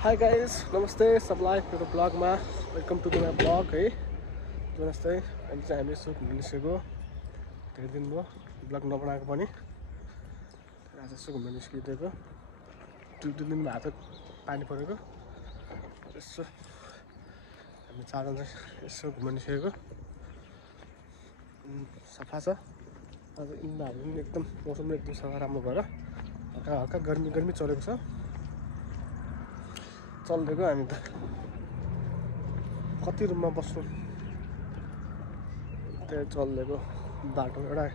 Hi guys नमस्ते सबलाई मेरो ब्लगमा वेलकम टु माई ब्लग है। नमस्ते। अहिले चाहिँ हामी यसो घुम्नु निस्केको धेरै दिन भयो ब्लग नबनाएको पनि। आज यसो घुम्नु निस्किदिएको 2 दिन भएको पानी परेको यसो हामी चारजना चाहिँ यसो घुम्नु निस्केको। सफा छ आज इन्दाहरू पनि एकदम मौसम एकदम सफा राम्रो भएर हल्का हल्का गर्मी चलेको छ। चल्दिएको हामी त कति रुममा बस्नु त्यही चल्दिएको बाटो एउटा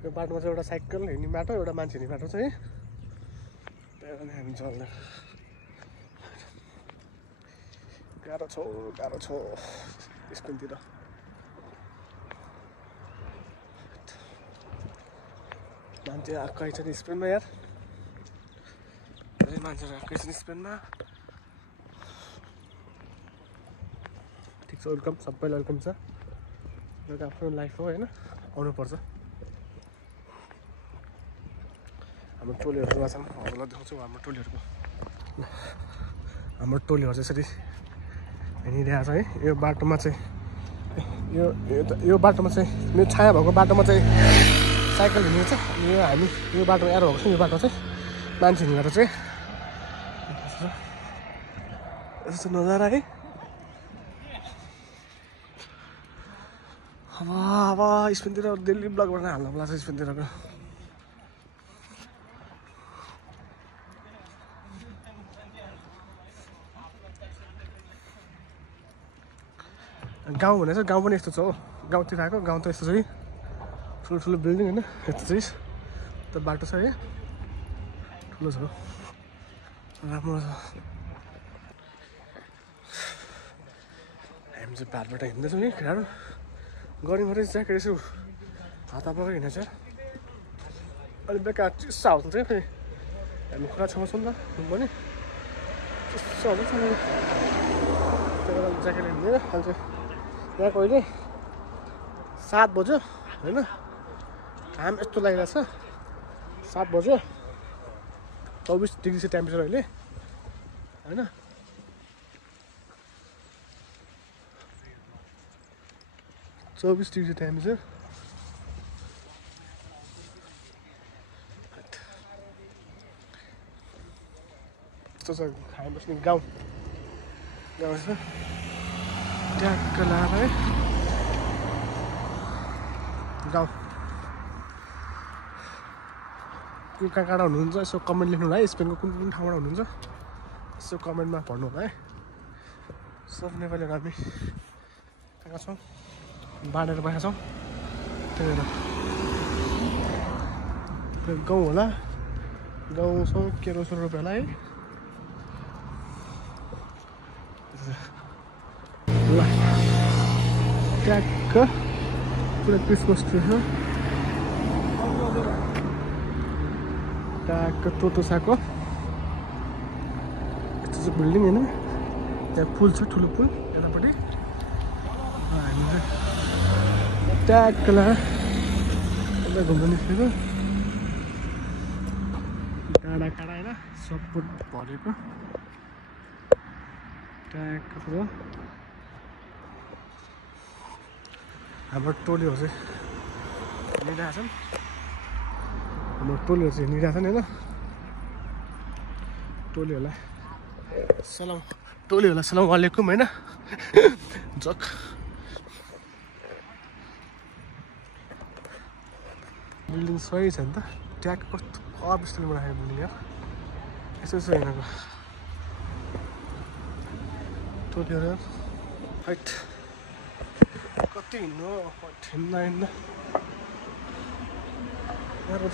यो बाटोमा चाहिँ एउटा साइकल हिँड्ने बाटो एउटा मान्छे हिँड्ने बाटो छ है। त्यही पनि हामी चल्दिएको गाह्रो छ स्पेनतिर। मान्छे आएकै छन् स्पेनमा यार, धेरै मान्छेहरू आएकै छन् स्पेनमा। ठिक छ, वेलकम सबैलाई वेलकम छ। एउटा आफ्नो लाइफ हो होइन, आउनुपर्छ। हाम्रो टोलीहरू गएको छन्, हजुरलाई देखाउँछु हाम्रो टोलीहरूको। हाम्रो टोलीहरू चाहिँ यसरी हिँडिरहेको छ है। यो बाटोमा चाहिँ यो बाटोमा चाहिँ यो छाया भएको बाटोमा चाहिँ साइकल हिँड्छ। अनि यो हामी यो बाटो एरो भएको छ, यो बाटो चाहिँ मान्छे हिँड्ने बाटो चाहिँ यस्तो नजारा है। अब स्पेनतिर डेली ब्लग बनाएर हाल्नु पर्छ स्पेनतिरको। गाउँ भनेको चाहिँ गाउँ पनि यस्तो छ हो, गाउँतिर आएको गाउँ त यस्तो छ है, ठुलो बिल्डिङ होइन यस्तो चाहिँ त बाटो छ है, ठुलो छ राम्रो छ। हामी चाहिँ बाटोबाट हिँड्दैछौँ है, खेर गरिमरी ज्याकेट यसो हात परेर हिँडेछ। अलिक बेकार चिस्सा हाल्छ चाहिँ फेरि हामी खुला छेउमा छौँ नि त पनि चिस्सा हुन्छ। त्यही भएर ज्याकेट हिँडेर अहिले यहाँ कहिले 7 बज्यो होइन, घाम यस्तो लागिरहेछ। 7 बज्यो 24 डिग्री छ टेम्परेचर अहिले होइन। चौबिस डिग्री टेम्परेचर। यस्तो छ हामी बस्ने गाउँ छ ट्याक्क लाएर है गाउँ। को कहाँ हुनुहुन्छ यसो कमेन्ट लेख्नु होला है। स्पेनको कुन कुन ठाउँबाट हुनुहुन्छ यसो कमेन्टमा पढ्नु होला है। सब नेपालीहरू हामी कहाँ छौँ बाँडेर बसेका छौँ। त्यही भएर गाउँ होला, गाउँ छौँ केरो रुपियाँ होला है। ल ट्याक्क पुरा क्रिसमस ट्री छ ट्याक्क टोटोसाको यस्तो चाहिँ बिल्डिङ होइन। त्यहाँ पुल छ, ठुलो पुल यतापट्टि। हामी चाहिँ ट्याक्क लगाएर घुम्नु निस्केको। डाँडा होइन सपोर्ट भरेको ट्याक्क छ। हाम्रो टोलीहरू चाहिँ हिँडिरहेको छन्, हाम्रो टोलीहरू चाहिँ हिँडिरहेको छन् होइन। टोलीहरूलाई सलाम वालेकुम होइन। जक बिल्डिङ सही छ नि त, ट्याक कस्तो अबिस्टले बनाएको बिल्डिङ यार। यसो हिँडेको टोलीहरू हाइट कति हिँड्नु हिँड्दा गाह्रो छ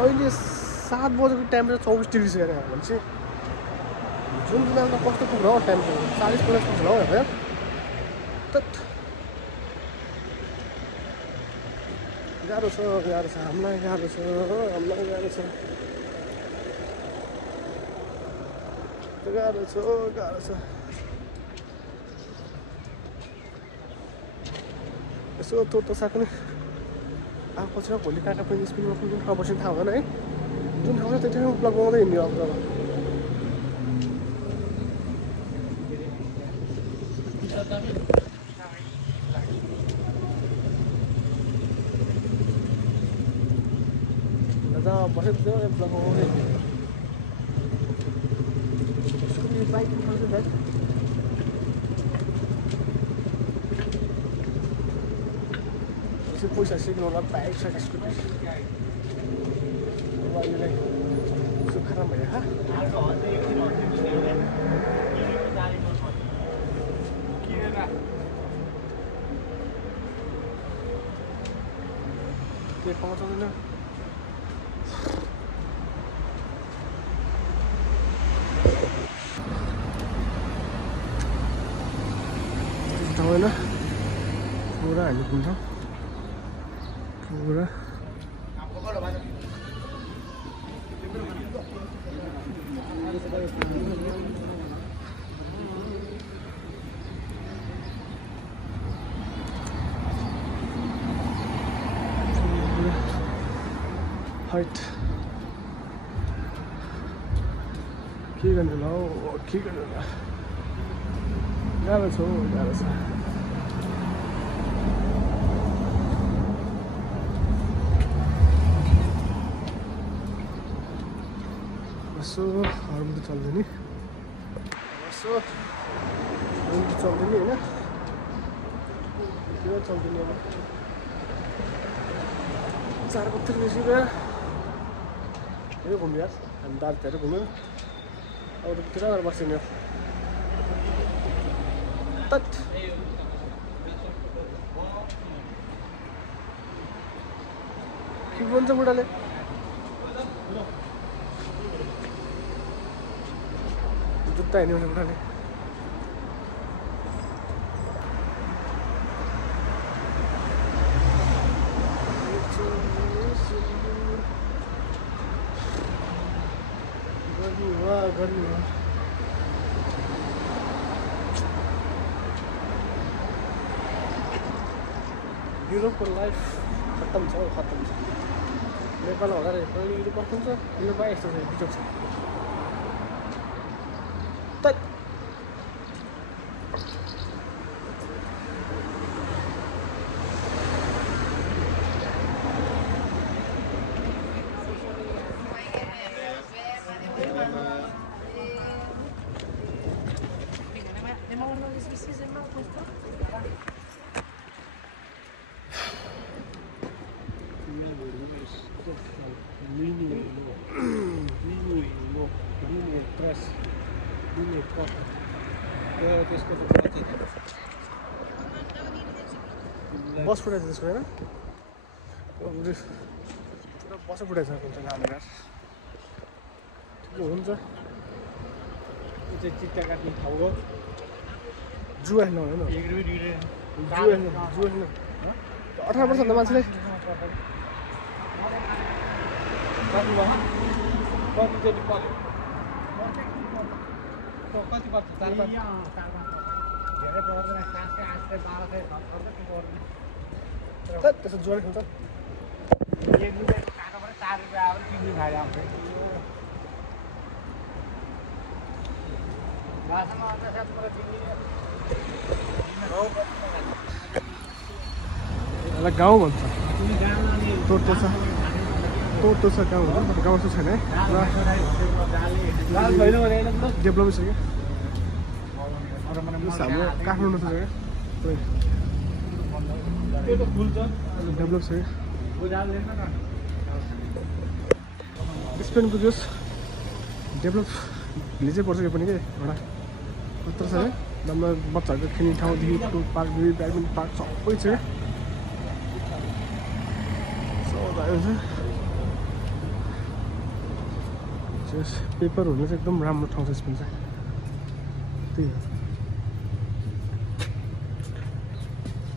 अहिले 7 बजेको टेम्परेचर 24 डिग्री छ यार। भनेपछि जुन दिनमा कस्तो पुग्छ हो टेम्परेचर 40-50 पुग्छ होला हो यार। गाह्रो छ हामीलाई गाह्रो छ। गाह्रो छ यसो त्यो साथै आएपछि भोलि कहाँ पनि स्पिनमा कुन ठाउँ बस्ने थाहा हुँदैन है जुन ठाउँ छ त्यो ठाउँ ब्लग बनाउँदै हिँड्ने अब बसेको थियो ब्लग बनाउँदै बाइक पैसा सिक्नु होला बाइक छ स्कुटी अहिलेलाई सुखाराम भयो के पाउँदैन होइन पुरा हामी घुम्छौँ पुरा हाइट के गर्नु होला हौ के गर्नु होला गाह्रो छ गाह्रो छ यसो हर्न त चल्दैन यसो हर्न त चल्दैन होइन त्यो चल्दैन अब चार बत्तर निस्किँदा यो घुम्यो यार हामी दार्जिलिङतिर घुम्यो अरूतिर बस्दैन तत् के भन्छ बुढाले जुत्ता हिँड्यो भने बुढाले गर्मी हो युरोपको लाइफ खत्तम छ खत्तम छ नेपालमा हुँदा रहेछ कहिले युरोप कस्तो हुन्छ युरोपमा यस्तो छ बिजोग छ बस फुटेछ त्यसको होइन पुरा बस फुटेछ हुन्छ नामेर ठिकै हुन्छ यो चाहिँ चिट्टा काट्ने ठाउँ हो जु हेर्नु होइन जु हेर्नु 18 वर्षभन्दा मान्छेले कति पर्छ 4-5 त्यसो जोड खेल्छ एक रुपियाँको काँटाबाट 4 रुपियाँ आएर 3 रुपियाँ खाएर आउँछ यसलाई गाउँ भन्छ तोर्तो छ गाउँ हुन्छ तर गाउँ चाहिँ छैन है डेभलपै छ क्या हाम्रो काठमाडौँ छ क्या डेभलप छ स्पेन पुग्योस् डेभलप भिलेजै पर्छ यो पनि के एउटा कत्रो छ है राम्रो बच्चाहरूको खेल्ने ठाउँदेखि फुटबल पार्कदेखि ब्याडमिन्टन पार्क सबै छ पेपर हुने चाहिँ एकदम राम्रो ठाउँ छ स्पेन चाहिँ त्यही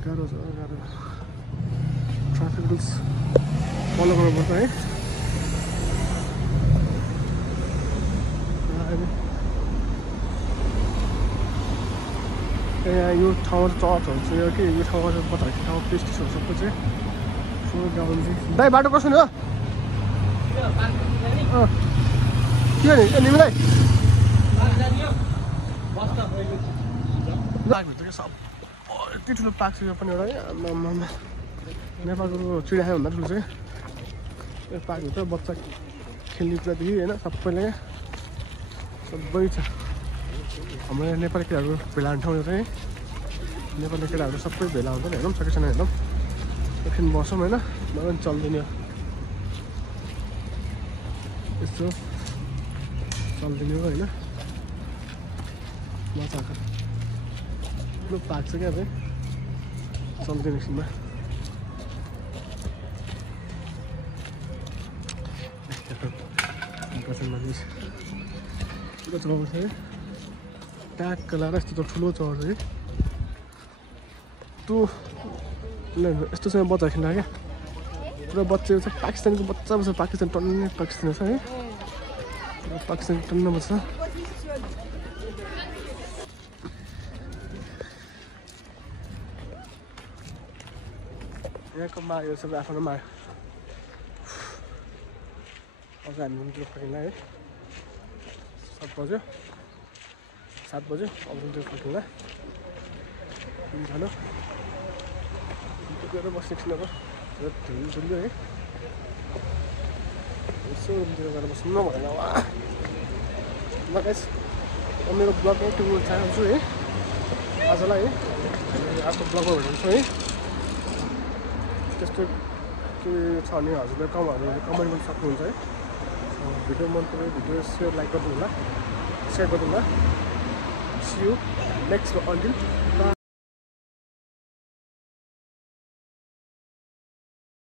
गाह्रो छ गाह्रो ट्राफिक रुल्स फलो गर्नुपर्छ है यहाँ यो ठाउँमा चाहिँ चर्चहरू चाहिँ कि यो ठाउँमा चाहिँ बजारको ठाउँमा पेस्टिसहरू सबै चाहिँ ठुलो ग्राउन्ड चाहिँ दाइ बाटो कसो नि हो के हो नि ए निमीलाई पार्कभित्र क्या सब यति ठुलो पार्क छ यो पनि एउटा है नेपालको चिडियाखाना भन्दा ठुलो चाहिँ यो पार्कभित्र बच्चा खेल्ने कुरादेखि होइन सबैले सबै छ हाम्रो यहाँ नेपाली केटाहरू भेला हुने ठाउँ चाहिँ नेपाली केटाहरू सबै भेला हुन्छ नि हेर्नु सकेको छैन हेर्नु एकछिन बसौँ होइन मलाई पनि चल्दैन यो यस्तो चल्दैन होइन मजाको ठुलो पार्क छ क्या अब चल्दैन एकछिनमा ठुलो चौर छ है ट्याक्क लगाएर यस्तो त ठुलो चौर छ है त्यो यस्तो चाहिँ बच्चा खेल्न क्या पुरा बच्चा छ पाकिस्तानको बच्चा बच्चा पाकिस्तान टन्नै पाकिस्तान छ है पाकिस्तान टन्न बच्छ यहाँको मायो सबै आफ्नो मायो अझ हामी रुमतिर फर्किँदा है 7 बज्यो अब रुमतिर फर्किँदा खानु गएर बस्ने एकछिन अब धुल्यो है यसो रुमतिर गएर बस्नु नभएन ल गाइस मेरो ब्लग यहीँ टुङ्गो चाहन्छु है आजलाई है अर्को ब्लगमा भेट्छु है त्यस्तो के छ भने हजुरले कमेन्ट गर्नु सक्नुहुन्छ है भिडियो मन पऱ्यो भिडियो सेयर लाइक गर्नु होला सी यू नेक्स्ट अन्टिल